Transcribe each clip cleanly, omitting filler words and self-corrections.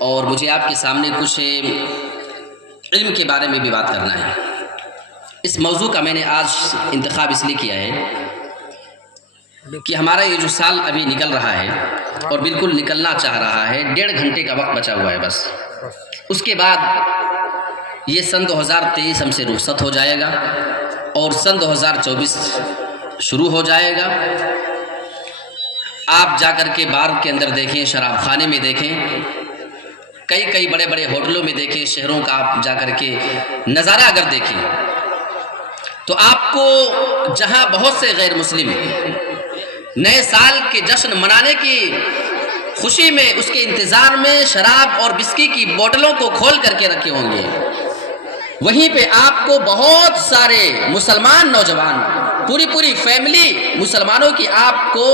اور مجھے آپ کے سامنے کچھ علم کے بارے میں بھی بات کرنا ہے۔ اس موضوع کا میں نے آج انتخاب اس لیے کیا ہے کہ ہمارا یہ جو سال ابھی نکل رہا ہے اور بالکل نکلنا چاہ رہا ہے، 1.5 گھنٹے کا وقت بچا ہوا ہے بس، اس کے بعد یہ سن 2023 ہم سے رخصت ہو جائے گا اور سن 2024 شروع ہو جائے گا۔ آپ جا کر کے بار کے اندر دیکھیں، شراب خانے میں دیکھیں، کئی بڑے بڑے ہوٹلوں میں دیکھیں، شہروں کا آپ جا کر کے نظارہ اگر دیکھیں تو آپ کو جہاں بہت سے غیر مسلم نئے سال کے جشن منانے کی خوشی میں، اس کے انتظار میں شراب اور وسکی کی بوتلوں کو کھول کر کے رکھے ہوں گے، وہیں پہ آپ کو بہت سارے مسلمان نوجوان، پوری فیملی مسلمانوں کی آپ کو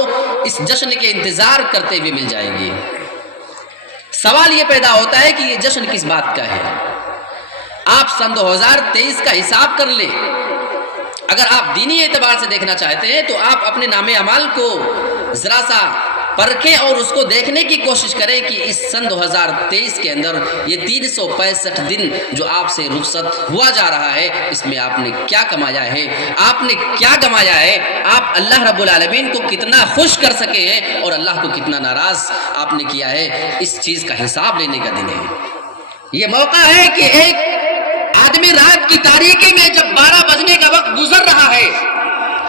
اس جشن کے انتظار کرتے ہوئے مل جائیں گی۔ سوال یہ پیدا ہوتا ہے کہ یہ جشن کس بات کا ہے؟ آپ سن 2023 کا حساب کر لیں۔ اگر آپ دینی اعتبار سے دیکھنا چاہتے ہیں تو آپ اپنے نام اعمال کو ذرا سا پرکھیں اور اس کو دیکھنے کی کوشش کریں کہ اس سن 2023 کے اندر یہ 365 دن جو آپ سے رخصت ہوا جا رہا ہے، اس میں آپ نے کیا کمایا ہے، آپ نے کیا گمایا ہے، آپ اللہ رب العالمین کو کتنا خوش کر سکے ہیں اور اللہ کو کتنا ناراض آپ نے کیا ہے، اس چیز کا حساب لینے کا دن ہے۔ یہ موقع ہے کہ ایک آدمی رات کی تاریکی میں جب 12 بجنے کا وقت گزر رہا ہے،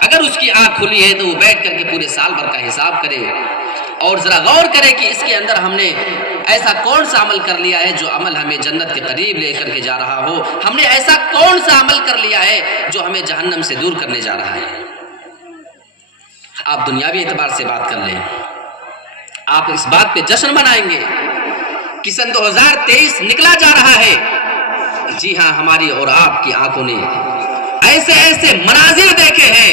اگر اس کی آنکھ کھلی ہے تو وہ بیٹھ کر کے پورے سال بھر کا حساب کرے اور ذرا غور کرے کہ اس کے اندر ہم نے ایسا کون سا عمل کر لیا ہے جو عمل ہمیں جنت کے قریب لے کر کے جا رہا ہو، ہم نے ایسا کون سا عمل کر لیا ہے جو ہمیں جہنم سے دور کرنے جا رہا ہے۔ آپ دنیاوی اعتبار سے بات کر لیں، آپ اس بات پہ جشن منائیں گے کہ سن 2023 نکلا جا رہا ہے۔ جی ہاں، ہماری اور آپ کی آنکھوں نے ایسے مناظر دیکھے ہیں،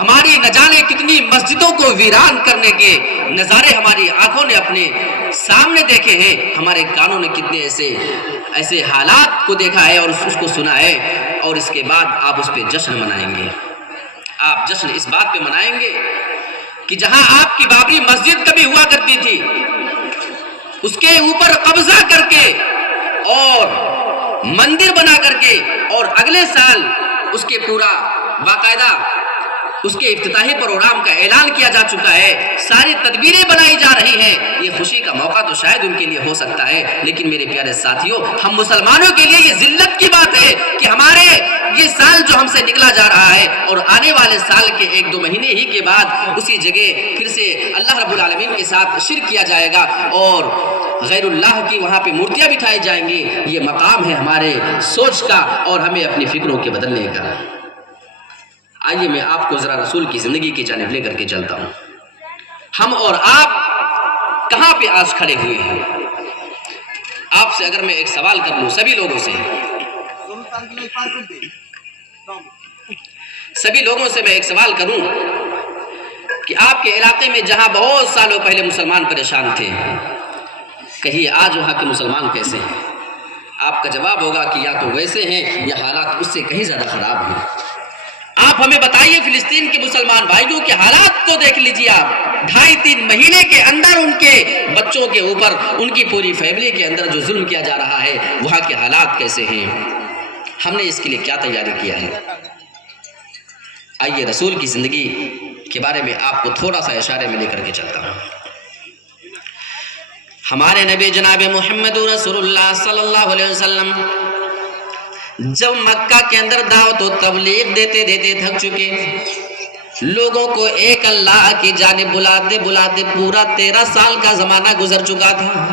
ہماری نہ جانے کتنی مسجدوں کو ویران کرنے کے نظارے ہماری آنکھوں نے اپنے سامنے دیکھے ہیں، ہمارے کانوں نے کتنے ایسے حالات کو دیکھا ہے اور اس کو سنا ہے، اور اس کے بعد آپ اس پہ جشن منائیں گے۔ آپ جشن اس بات پہ منائیں گے کہ جہاں آپ کی بابری مسجد کبھی ہوا کرتی تھی، اس کے اوپر قبضہ کر کے اور مندر بنا کر کے اور اگلے سال اس کے پورا باقاعدہ اس کے افتتاحی پروگرام کا اعلان کیا جا چکا ہے، ساری تدبیریں بنائی جا رہی ہیں۔ یہ خوشی کا موقع تو شاید ان کے لیے ہو سکتا ہے، لیکن میرے پیارے ساتھیوں، ہم مسلمانوں کے لیے یہ ذلت کی بات ہے کہ ہمارے یہ سال جو ہم سے نکلا جا رہا ہے اور آنے والے سال کے 1-2 مہینے ہی کے بعد اسی جگہ پھر سے اللہ رب العالمین کے ساتھ شرک کیا جائے گا اور غیر اللہ کی وہاں پہ مورتیاں بٹھائی جائیں گی۔ یہ مقام ہے ہمارے سوچ کا اور ہمیں اپنی فکروں کے بدلنے کا۔ آئیے میں آپ کو ذرا رسول کی زندگی کی جانب لے کر کے چلتا ہوں۔ ہم اور آپ کہاں پہ آج کھڑے ہوئے ہیں؟ آپ سے اگر میں ایک سوال کر لوں، سبھی لوگوں سے میں ایک سوال کروں کہ آپ کے علاقے میں جہاں بہت سالوں پہلے مسلمان پریشان تھے، کہیے آج وہاں کے مسلمان کیسے ہیں؟ آپ کا جواب ہوگا کہ یا تو ویسے ہیں یا حالات اس سے کہیں زیادہ خراب ہیں۔ آپ ہمیں بتائیے فلسطین کے مسلمان بھائیوں کے حالات کو دیکھ لیجیے آپ، 2.5-3 مہینے کے اندر ان کے بچوں کے اوپر، ان کی پوری فیملی کے اندر جو ظلم کیا جا رہا ہے، وہاں کے حالات کیسے ہیں؟ ہم نے اس کے لیے کیا تیاری کیا ہے؟ آئیے رسول کی زندگی کے بارے میں آپ کو تھوڑا سا اشارے میں لے کر کے چلتا ہوں۔ ہمارے نبی جناب محمد رسول اللہ صلی اللہ علیہ وسلم جب مکہ کے اندر دعوت و تبلیغ دیتے تھک چکے، لوگوں کو ایک اللہ کی جانب بلاتے پورا 13 سال کا زمانہ گزر چکا تھا۔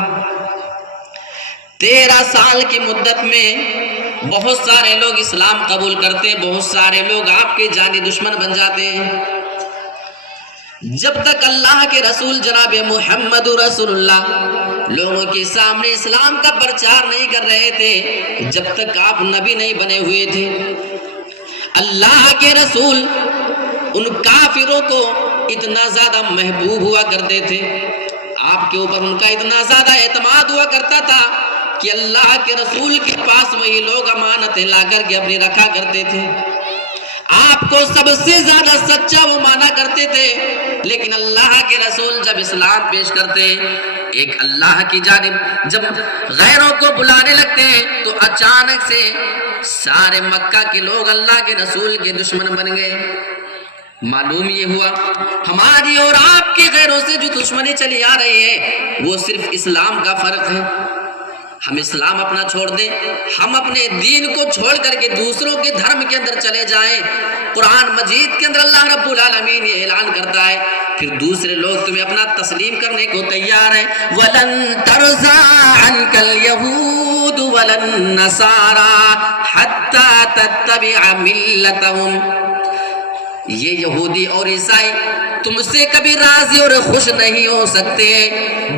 13 سال کی مدت میں بہت سارے لوگ اسلام قبول کرتے، بہت سارے لوگ آپ کے جانی دشمن بن جاتے ہیں۔ جب تک اللہ کے رسول جناب محمد رسول اللہ لوگوں کے سامنے اسلام کا پرچار نہیں کر رہے تھے، جب تک آپ نبی نہیں بنے ہوئے تھے، اللہ کے رسول ان کافروں کو اتنا زیادہ محبوب ہوا کرتے تھے، آپ کے اوپر ان کا اتنا زیادہ اعتماد ہوا کرتا تھا کہ اللہ کے رسول کے پاس وہی لوگ امانتیں لا کر کے اپنی رکھا کرتے تھے۔ آپ کو سب سے زیادہ سچا وہ مانا کرتے تھے، لیکن اللہ کے رسول جب اسلام پیش کرتے، ایک اللہ کی جانب جب غیروں کو بلانے لگتے ہیں تو اچانک سے سارے مکہ کے لوگ اللہ کے رسول کے دشمن بن گئے۔ معلوم یہ ہوا ہماری اور آپ کے غیروں سے جو دشمنی چلی آ رہی ہے وہ صرف اسلام کا فرق ہے۔ ہم اسلام اپنا چھوڑ دیں، ہم اپنے دین کو چھوڑ کر کے دوسروں کے دھرم کے اندر چلے جائیں، قرآن مجید کے اندر اللہ رب العالمین یہ اعلان کرتا ہے پھر دوسرے لوگ تمہیں اپنا تسلیم کرنے کو تیار ہیں۔ وَلَن تَرْضَىٰ عَنْكَ الْيَهُودُ وَلَا النَّصَارَىٰ حَتَّىٰ تَتَّبِعَ مِلَّتَهُمْ، یہ یہودی اور عیسائی تم سے کبھی راضی اور خوش نہیں ہو سکتے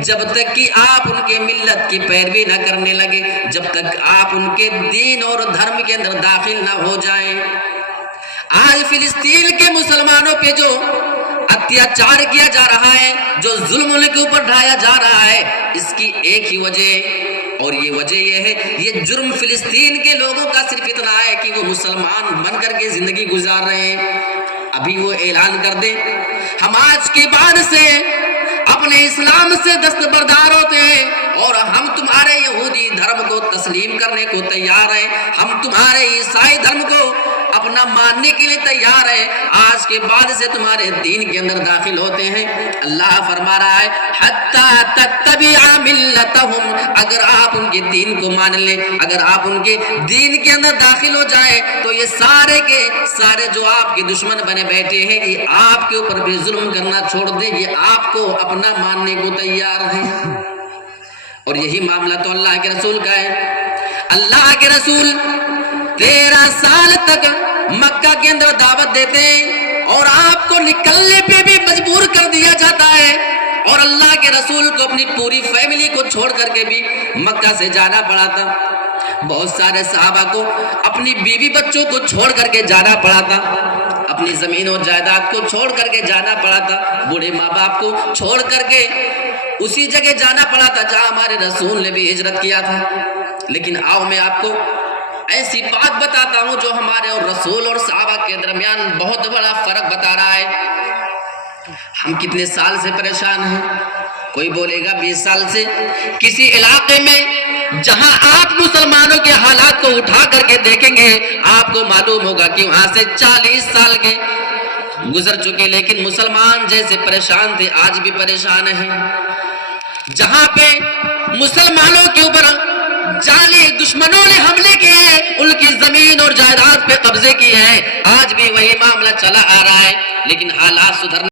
جب تک کہ آپ ان کے ملت کی پیروی نہ کرنے لگے، جب تک آپ ان کے دین اور دھرم کے اندر داخل نہ ہو جائیں۔ آج فلسطین کے مسلمانوں پہ جو اتیاچار کیا جا رہا ہے، جو ظلم ان کے اوپر ڈھایا جا رہا ہے، اس کی ایک ہی وجہ اور یہ وجہ یہ ہے، یہ جرم فلسطین کے لوگوں کا صرف اتنا ہے کہ وہ مسلمان بن کر کے زندگی گزار رہے ہیں۔ ابھی وہ اعلان کر دیں ہم آج کے بعد سے اپنے اسلام سے دستبردار ہوتے ہیں اور ہم تمہارے یہودی دھرم کو تسلیم کرنے کو تیار ہیں، ہم تمہارے عیسائی دھرم کو اپنا ماننے کے لیے تیار ہیں، آج کے بعد سے تمہارے دین کے اندر داخل ہوتے ہیں۔ اللہ فرما رہا ہے حَتَّىٰ تَتَّبِعَ مِلَّتَهُمْ، اگر آپ ان کے دین کو مان لیں، اگر آپ ان کے دین کے اندر داخل ہو جائیں تو یہ سارے کے سارے جو آپ کے دشمن بنے بیٹھے ہیں یہ آپ کے اوپر بھی ظلم کرنا چھوڑ دیں، یہ آپ کو اپنا ماننے کو تیار ہیں۔ اور یہی معاملہ تو اللہ کے رسول کا ہے۔ اللہ کے رسول 13 سال تک مکہ کے اندر دعوت دیتے ہیں اور آپ کو نکلنے پہ بھی مجبور کر دیا جاتا ہے، اور اللہ کے رسول کو اپنی پوری فیملی کو چھوڑ کر کے بھی مکہ سے جانا پڑا تھا۔ بہت سارے صحابہ کو اپنی بیوی بچوں کو چھوڑ کر کے جانا پڑا تھا، اپنی زمین و جائیداد کو چھوڑ کر کے جانا پڑا تھا، بوڑھے ماں باپ کو چھوڑ کر کے اسی جگہ جانا پڑا تھا جہاں ہمارے رسول نے بھی ہجرت کیا تھا۔ لیکن آؤ میں آپ کو ایسی بات بتاتا ہوں جو ہمارے اور رسول اور صحابہ کے درمیان بہت بڑا فرق بتا رہا ہے۔ ہم کتنے سال سے پریشان ہیں، کوئی بولے گا 20 سال سے۔ کسی علاقے میں جہاں آپ مسلمانوں کے حالات کو اٹھا کر کے دیکھیں گے آپ کو معلوم ہوگا کہ وہاں سے 40 سال کے گزر چکے، لیکن مسلمان جیسے پریشان تھے آج بھی پریشان ہیں۔ جہاں پہ مسلمانوں کے اوپر جعلی دشمنوں نے حملے کیے ہیں، ان کی زمین اور جائیداد پہ قبضے کیے ہیں، آج بھی وہی معاملہ چلا آ رہا ہے، لیکن حالات سدھرنے